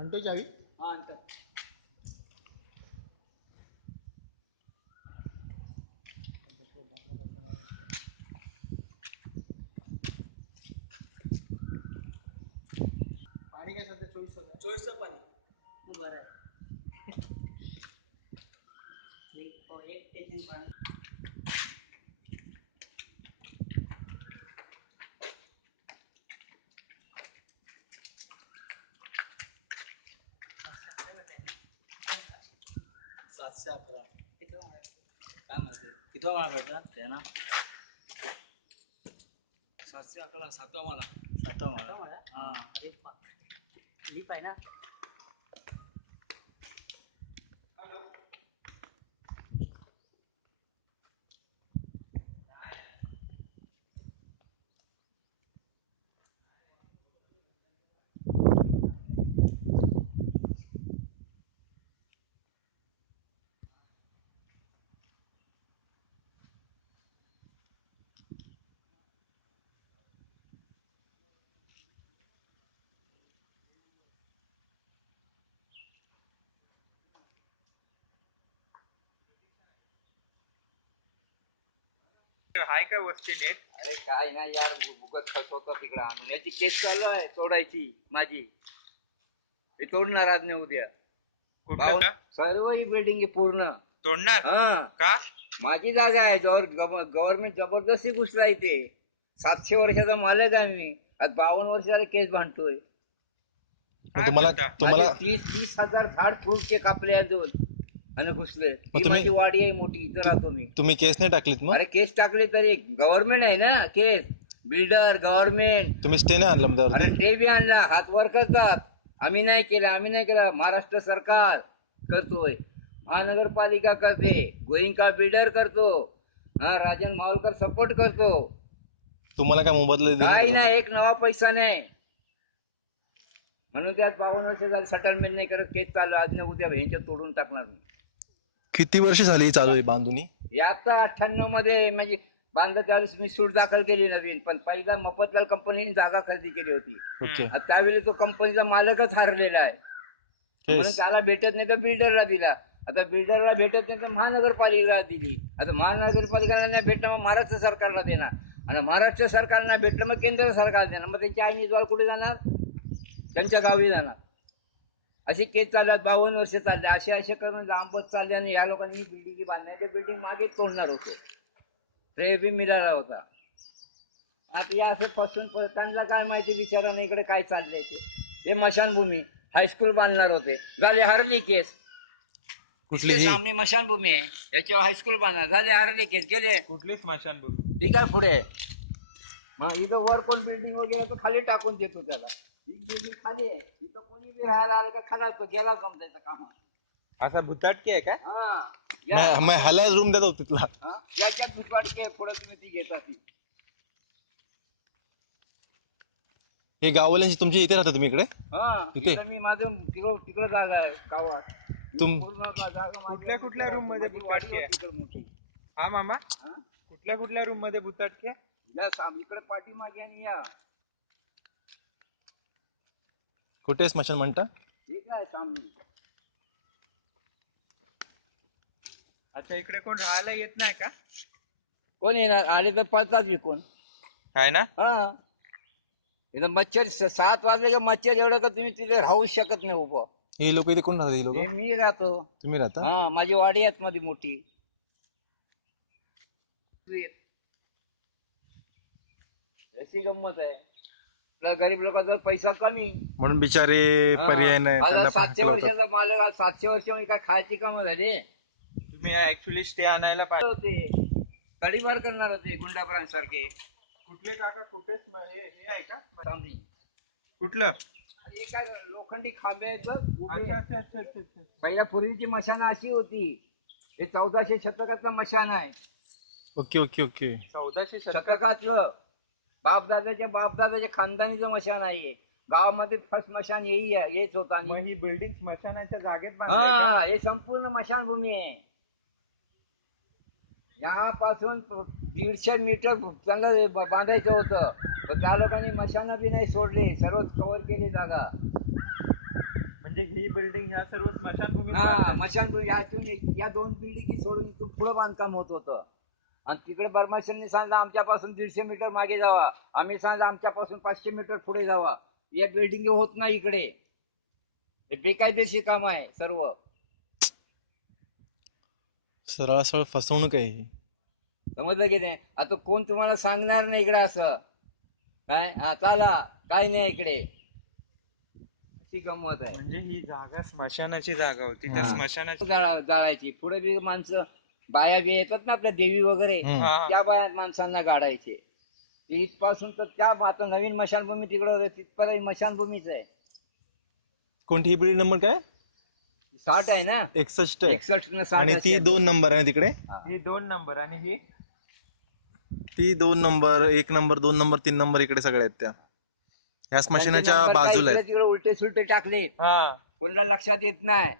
आणतो चावी. हा आणतो. पाणी काय सध्या 24 पाणी बरं आहे. एक टेन्शन पाणी. सातशे अकरा. काय म्हणते किती माळा भेटणार ते ना? 711 सातवा मला. सातवा माळा. हा अरे लिप आहे ना. हाय काय वस्ती नेट? अरे काय नाही यार, उगत फसवतो तिकडे आणून. याची केस चालू आहे तोडायची माझी. मी तोडणार आज नाही उद्या. कुठलं का? सर्व ही बिल्डिंग पूर्ण तोडणार हा का? माझी जागा आहे. गव्हर्नमेंट जबरदस्ती घुसला इथे. 700 वर्षाचा मालक आहे मी. आज 52 वर्षाला केस बांधतोय. तुम्हाला 30,000 झाड फुटके कापले अजून आणि घुसले. ही माझी वाडी आहे मोठी, इथं राहतो मी. तुम्ही केस नाही टाकलीत मग? अरे केस टाकले तरी गव्हर्नमेंट आहे ना. केस बिल्डर गव्हर्नमेंट. तुम्ही स्टे नाही आणला मग? अरे ते बी आणला. हात वर करतात. आम्ही नाही केलं. महाराष्ट्र सरकार करतोय, महानगरपालिका करते, गोइंका बिल्डर करतो, हा राजन मावलकर सपोर्ट करतो. तुम्हाला काय मोबदला काही नाही, एक नवा पैसा नाही. म्हणून त्यात 52 वर्ष झाली सेटलमेंट नाही करत. केस चालू आज नाही उद्या ह्यांच्या तोडून टाकणार मी. किती वर्ष झाली चालू आहे बांधुनी? आता 98 मध्ये म्हणजे बांधलं त्यावेळेस मी सूट दाखल केली नवीन. पण पहिला मफतलाल कंपनीने जागा खरेदी केली होती. ओके. त्यावेळी तो कंपनीचा मालकच हरलेला आहे. म्हणून त्याला भेटत नाही तर बिल्डरला दिला. आता बिल्डरला भेटत नाही तर महानगरपालिकेला दिली. आता महानगरपालिकेला नाही भेटलं मग महाराष्ट्र सरकारला देणार. आणि महाराष्ट्र सरकारला भेटलं मग केंद्र सरकार देणार. मग त्यांची आईनी ज्वाल कुठे जाणार? त्यांच्या गावी जाणार. अशी केस चालल्यात. 52 वर्ष चालले. असे करून लांबत चालले. आणि या लोकांनी ही बिल्डिंग बांधण्याची बिल्डिंग मागेच तोडणार होतो. श्रेय बी मिळाला होता. आता या असं पासून त्यांना काय माहिती विचाराने इकडे काय चाललंय ते. हे मशानभूमी हायस्कूल बांधणार होते, झाले हरली केस. कुठली? सामने मशानभूमी आहे, याच्यावर हायस्कूल बांधणार, झाले हरली केस. गेले कुठली स्मशानभूमी? ठीक आहे पुढे. मग इथं वर कोण बिल्डिंग वगैरे तर खाली टाकून देतो त्याला. ही बिल्डिंग खाली आहे, इथं कोणी बी राहायला आलं का खाला तो गेला समजायचं काम. असा भुताटकी आहे का? हा ह्याला रूम देतो तिथला. याच्यात भुटवाटके पुढे तुम्ही ती घेता ती. हे गाववाल्यांची तुमची इथे राहता तुम्ही इकडे? इथे मी माझं तिकडे जागा आहे गावात. पूर्ण जागा कुठल्या रूम मध्ये भुताटकी आहे? मोठी. हा मामा, कुठल्या रूम मध्ये भुताटकी आहे? इकडे पाठीमागे आणि या कुठे स्मशान म्हणता? ठीक आहे सामने. अच्छा, इकडे कोण राहायला येत नाही का? कोण येणार? आले तर पळतात विकून. काय ना? हा इथं मच्छर 7 वाजले का मच्छर एवढं का तुम्ही तिथे राहू शकत नाही उभं. हे लोक इथे कोण राहतात? हे लोक मी राहतो. तुम्ही राहता? हा माझी वाडी आहे मध्ये मोठी. अशी गंमत आहे. गरीब लोकांचा पैसा कमी म्हणून बिचारे पर्याय नाही. 700 वर्षाचा मालक आज 700 वर्ष म्हणजे काय खायची कामं झाली. तुम्ही ऍक्च्युली स्टे आणायला पाहिजे होते, गडीमार करणार होते गुंडाबरांसारखे. कुठले काका? कुठे हे आहे का? सामने कुठलं? आणि काय लोखंडी खांबे आहेत बघ उभे. अच्छा. पहिल्या पूर्वीची मशानं अशी होती. हे 1400 शतकातलं मशान आहे. Okay okay okay. 1400 शतकातलं बापदादाच्या खानदानीचं मशान आहे. गावामध्ये फर्स्ट मशान हेच होता. मग ही बिल्डिंग स्मशानाच्या जागेत बांधली? हे संपूर्ण मशानभूमी आहे. यापासून 150 मीटर चांगलं बांधायचं होतं, पण त्या लोकांनी मशानं बी नाही सोडले. सर्व कव्हर केली जागा. म्हणजे म्हणजे ही बिल्डिंग ह्या सर्व स्मशानभूमीत हा बांधतात. मशानभूमी या 2 बिल्डिंगी सोडून इथून पुढे बांधकाम होत होतं. आणि तिकडे बर्माशनने सांगितलं आमच्यापासून 150 मीटर मागे जावा, आम्ही सांगितलं आमच्यापासून 500 मीटर पुढे जावा. या बिल्डिंगी होत नाही इकडे. हे बेकायदेशीर काम आहे सर्व. सरळ सरळ फसवणूक आहे ही. समजलं की नाही? आता कोण तुम्हाला सांगणार नाही इकडे असं काय हा चला काय नाही इकडे. अशी गंमत आहे. म्हणजे ही जागा स्मशानाची जागा होती. त्या हा. स्मशानाची जाळायची पुढे बी माणसं बाया बी येतात ना आपल्या देवी वगैरे, हम्म. हा. त्या बाया माणसांना गाडायचे. इथपासून तर त्या आता नवीन मशानभूमी तिकडे होते तिथपर्यंत मशानभूमीच आहे. कोणती ही बिल्डिंग नंबर काय? 60 आहे ना, 61 आहे. 61 न 60 आणि ती 2 नंबर आहे तिकडे. ही 2 नंबर आणि ही ती 2 नंबर, 1 नंबर, 2 नंबर, 3 नंबर इकडे सगळे आहेत त्या. ह्या स्मशानाच्या बाजूला इकडे आहेत. तिकडे उलटे सुलटे टाकले, हा कोणाला लक्षात येत नाही.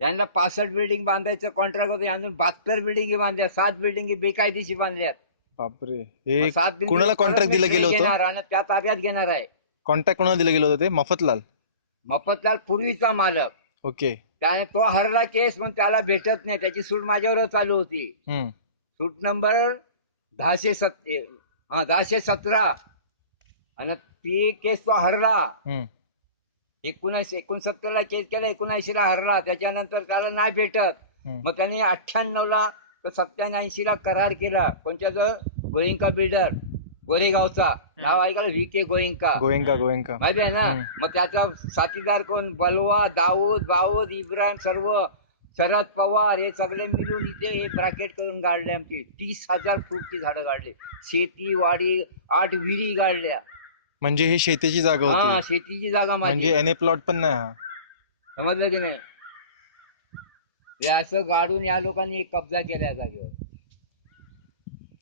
यांना 65 बिल्डिंग बांधायचं कॉन्ट्रॅक्ट होतं, अजून 72 बिल्डिंगी बांधल्या, 7 बिल्डिंगी बेकायदेशीर बांधल्यात. बापरे, हे मग 7 बिल्डिंगी कोणाला कॉन्ट्रॅक्ट दिलं गेलं होतं? घेणार आणि त्या ताब्यात घेणार आहे. कॉन्ट्रॅक्ट कोणाला दिलं गेलं होतं ते? मफतलाल. मफतलाल पूर्वीचा मालक. ओके. त्याने तो हरला केस, पण त्याला भेटत नाही. त्याची सूट माझ्यावर चालू होती. हम्म. सूट नंबर 1017 आणि ती केस तो हरला. हम्म. 1969 ला केस केला, 79 ला हरला. त्याच्यानंतर त्याला नाही भेटत. हम्म. मग त्याने 98 ला 87 ला करार केला. कोणत्याचा? गोयंका बिल्डर गोरेगावचा. नाव ऐकायला VK गोयंका गोयंका. माहिती आहे ना. हम्म. मग त्याचा साथीदार कोण? बलवा, दाऊद, इब्राहिम, सर्व शरद पवार हे सगळे मिळून इथे हे ब्रॅकेट करून गाडले. आमची 30,000 फूटची झाडं गाडली. शेती वाडी 8 विहिरी गाडल्या. म्हणजे ही शेतीची जागा हा होती. शेतीची जागा माझी. म्हणजे एनए प्लॉट पण नाही हा. समजलं की नाही? हे असं गाडून या लोकांनी कब्जा केला या जागेवर.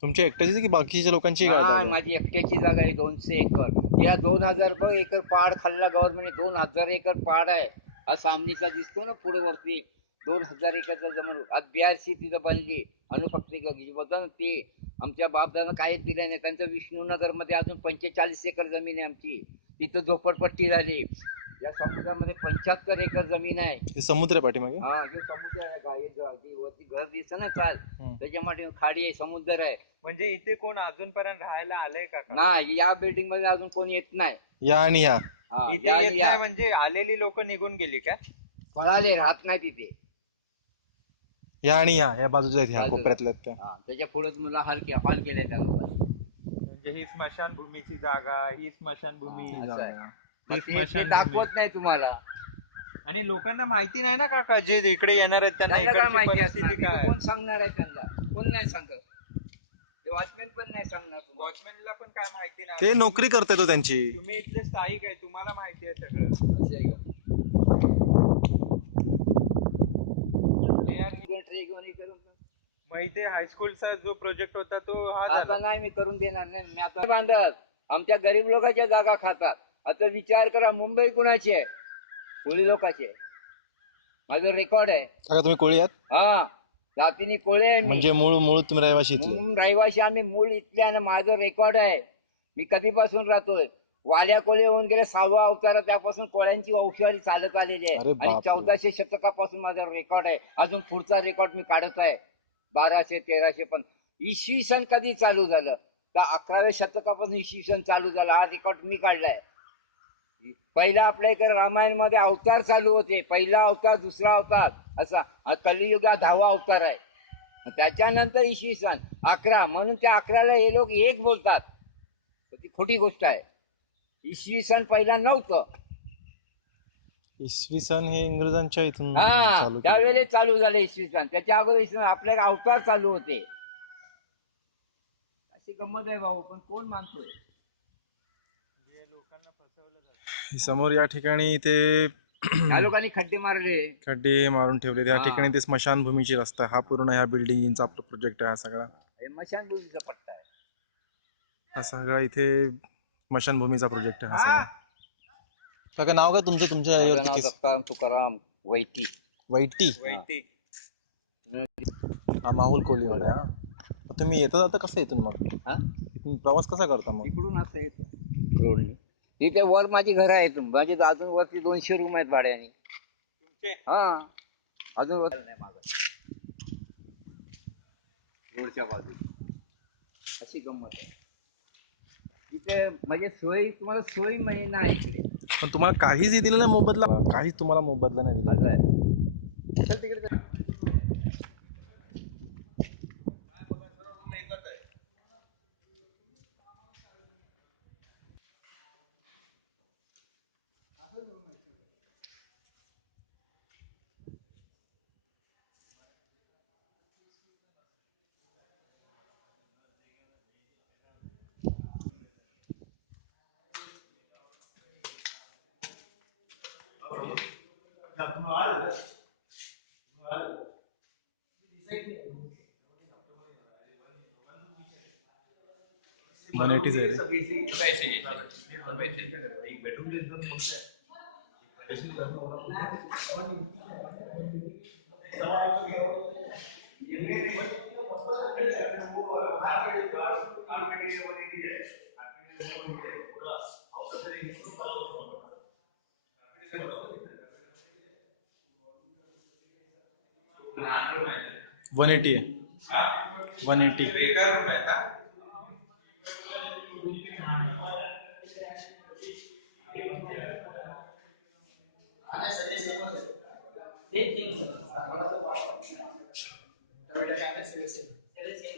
तुमच्या एकट्याची की बाकीच्या लोकांची हा, जागा? माझी एकट्याची जागा आहे 200 एकर. या 2000 एकर पहाड खाल्ला गव्हर्नमेंटने. 2000 एकर पहाड आहे. हा सामनीचा दिसतो ना पुढे वरती 2000 एकरचा जमीन. आज BRC तिथं बनली अनुपक्ती बघा ते. आमच्या बापदादा काहीच दिलं नाही. त्यांचं विष्णुनगर मध्ये अजून 45 एकर जमीन आहे आमची. तिथं झोपडपट्टी झाली. या समुद्रामध्ये 75 एकर जमीन आहे. हे समुद्र आहे पाठीमागे. हा हे समुद्र आहे. वरती घर दिसत ना चाल, हम्म. त्याच्यामध्ये खाडी आहे, समुद्र आहे. म्हणजे इथे कोण अजूनपर्यंत राहायला आलंय का? नाही, या बिल्डिंग मध्ये अजून कोणी येत नाही. या आणि या. हा, इथे या- येत या. नाही म्हणजे आलेली लोक निघून गेली का? पळाले, राहत नाही तिथे. या आणि या बाजूच्या आहेत, ह्या बाजूला. कोपऱ्यातल्या आहेत त्या. हा, त्याच्या पुढेच मला हॉल केले त्या लोकांनी. म्हणजे ही स्मशानभूमीची जागा, ही स्मशानभूमी. हा, असं जागा. आहे. ती मग ते स्मशानभूमी. दाखवत नाही तुम्हाला. आणि लोकांना माहिती नाही ना काका, जे इकडे येणार आहेत त्यांना त्यांना काय इकडची माहिती असणार? परिस्थिती काय. तिथे कोण सांगणार आहे त्यांना? कोण नाही सांगत. ते वॉचमॅन पण नाही सांगणार तुम्हाला. वॉचमॅनला पण काय माहिती नाही. ते नोकरी करते तो त्यांची. तुम्ही इथले स्थायिक आहे, तुम्हाला माहिती आहे सगळं. असं आहे का? हे आणि ट्रे घेऊन हे करून मग इथे हायस्कूलचा जो प्रोजेक्ट होता तो हा आता झाला. नाही, मी करून देणार नाही. मी आता बांधत आमच्या गरीब लोकांच्या जागा खातात. आता विचार करा, मुंबई कुणाची आहे? कोळी लोकांची आहे. माझं रेकॉर्ड आहे. काका तुम्ही कोळी आहात? हा, जातीने कोळी आहे मी. म्हणजे मूळ तुम्ही रहिवाशी इथले? रहिवाशी आम्ही मूळ इथले आणि माझं रेकॉर्ड आहे. मी कधीपासून राहतोय. वाल्या कोळी होऊन गेले 6वा अवतार, त्यापासून कोळ्यांची वंशवारी चालत आलेली आहे. अरे आणि बापरे. 1400 शतकापासून माझा रेकॉर्ड आहे. अजून पुढचा रेकॉर्ड मी काढत आहे. 1200 1300 पण. इसवी सन कधी चालू झालं? तर 11व्या शतकापासून इसवी सन चालू झाला. हा रेकॉर्ड मी काढलाय. पहिला आपल्या इकडे रामायण मध्ये अवतार चालू होते. पहिला अवतार, दुसरा अवतार असा. कलियुग 10वा अवतार आहे. त्याच्यानंतर इसवी सन 11, म्हणून त्या 11ला हे लोक एक बोलतात. ती खोटी गोष्ट आहे. इसवी सन पहिला नव्हतं. इसवी सन हे इंग्रजांच्या इथून हा, चालू केलं. त्यावेळेस चालू झाले इसवी सन. त्याच्या अगोदर इसवी सन आपल्या अवतार चालू होते. अशी गंमत आहे भाऊ, पण कोण मानतोय? समोर या ठिकाणी ते त्या लोकांनी खड्डे मारले. खड्डे मारून ठेवले. त्या हा. ठिकाणी ते स्मशानभूमीची रस्ता. हा पूर्ण ह्या बिल्डिंगचा आपला प्रोजेक्ट आहे हा सगळा. हे मशानभूमीचा पट्टा आहे. हा सगळा इथे स्मशानभूमीचा प्रोजेक्ट आहे हा सगळा. काका नाव काय तुमचं? तुमच्या माझं यावरती नाव केस दत्ताराम तुकाराम वैती. वाईटी. वैती. हा माहुल कोलीवाडा. हा, मग तुम्ही येता जाता कसं इथून? मग हा? इथून प्रवास कसा करता मग? इकडून असं येत रोडने. तिथे वर माझी घर आहेत, माझे अजून वरती 200 रूम आहेत भाड्याने. हा अजून वर नाही मागं रोडच्या बाजूला. अशी गंमत आहे तिथे. म्हणजे सोयी तुम्हाला सोयी म्हणजे नाही इकडे. पण तुम्हाला काहीच दिलं नाही मोबदला? काहीच तुम्हाला मोबदला नाही दिला? असं आहे. चल तिकडे चल. मोनेटीज आहे रे. वन एटी आहे. 180.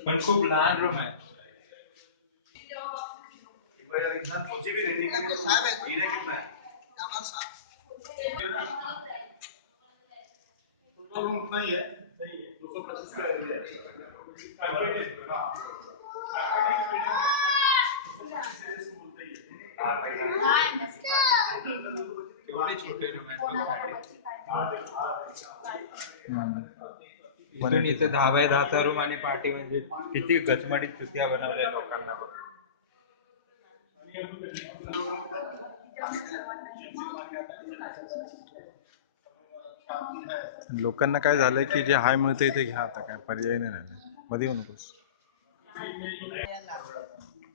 पण खूप लहान रूम आहे. एवढे छोटे रूम आहेत. इथे 10x10चा रूम आणि पार्टी म्हणजे किती गचमडीत चुतिया बनवल्या लोकांना बघ. लोकांना काय झालंय की जे हाय मिळतं ते घ्या, आता काय पर्याय नाही राहिला. मध्ये येऊ नकोस.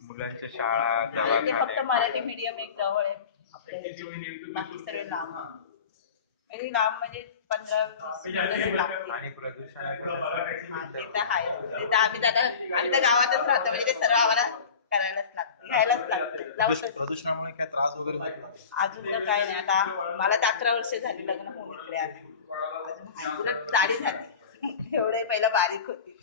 मुलांच्या शाळा, ते दवाखाने. फक्त मराठी मीडियम एक जवळ आहे आपल्या ह्याची. बाकी सगळे लांब म्हणजे लांब म्हणजे 15-20 मिनिटं लागते. आणि प्रदूषण हा, ते तर आहे. ते तर आम्ही तर गावातच राहतो म्हणजे ते सर्व आम्हाला करायलाच लागतं, घ्यायलाच लागतं, लावतच. प्रदूषणामुळे काय त्रास वगैरे होत नाही? अजून तर काय नाही. आता मला तर 11 वर्ष झाली लग्न होऊन इकडे आले. अजून आहे. उलट जाडी झाली. एवढे पहिला बारीक होती.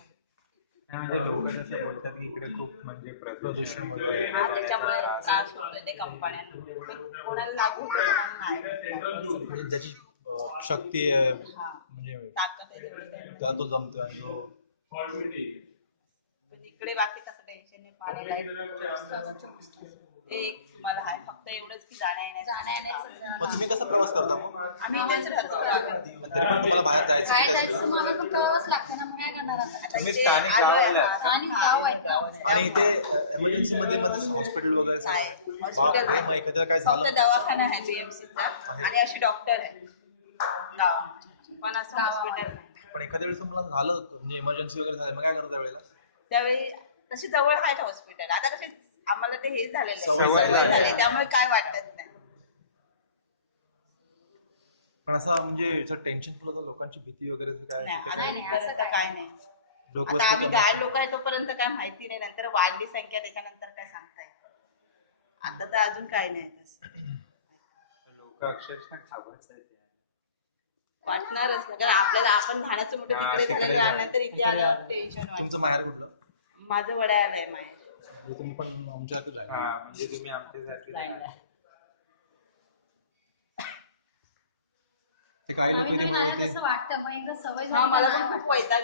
म्हणजे लोक जसं बोलतात की इकडे खूप म्हणजे प्रदूषण हा, त्याच्यामुळे त्रास होतोय ते कंपन्यांना. कोणाला लागू होतं कोणाला नाही. म्हणजे ज्याची शक्ती आहे, हा, म्हणजे ताकद आहे तेवढी त्यांना. त्याला तो जमतोय जो. पण इकडे बाकी तसं टेन्शन नाही. पाणी लाईट एक मला आहे फक्त एवढंच की जाण्या-येण्याचं. मग तुम्ही कसं प्रवास करता मग? आम्ही इथेच राहतो. तुम्हाला बाहेर जायचं काय जायचं मला पण प्रवास लागते ना, मग काय करणार आता? आता तुम्ही इथे स्थानिक आलोय. गावाला? हा, स्थानिक गाव आहे का? आणि इथे एमर्जन्सी मध्ये हॉस्पिटल वगैरे नाही, हॉस्पिटल मग आहे. एखाद्या काय फक्त झालं दवाखाना आहे बीएमसीचा आणि अशी डॉक्टर आहे गावात. पण असं हॉस्पिटल नाही. पण एखाद्या वेळेस मला झालं म्हणजे इमर्जन्सी वगैरे झालं, मग काय करता त्यावेळेला? त्यावेळी तशी जवळ आहेत हॉस्पिटल. आता कसे आम्हाला ते हे झालेलं आहे, सवय सवय झाली. झाली त्यामुळे काय वाटत नाही. पण असं म्हणजे टेन्शन तुला लोकांची भीती वगैरे काय? नाही, नाही, आता असं तर काय नाही. डोकं आता आम्ही गाड लोक आहे तोपर्यंत काय माहिती नाही. नंतर वाढली संख्या त्याच्यानंतर काय सांगता येईल. आता तर अजून काय नाही तसं. लोक अक्षरशः घाबरतात. वाटणारच ना, कारण आपल्याला आपण लहानाचं मोठं हा, तिकडे तिकडे झालं नंतर इथे आलं टेन्शन तुमचं वाटतं. माहेर कुठलं? माझं वड्याला आहे माहेर. म्हणजे तुम्ही पण आमच्यासारखं झालं. हा, म्हणजे तुम्ही आमच्यासारखे ते काय नवीन लोकं नवीन इथे- आलं कसं वाटतं, मग एकदा सवय हा, झाली मला का पण नाही खूप वाटत. वैताग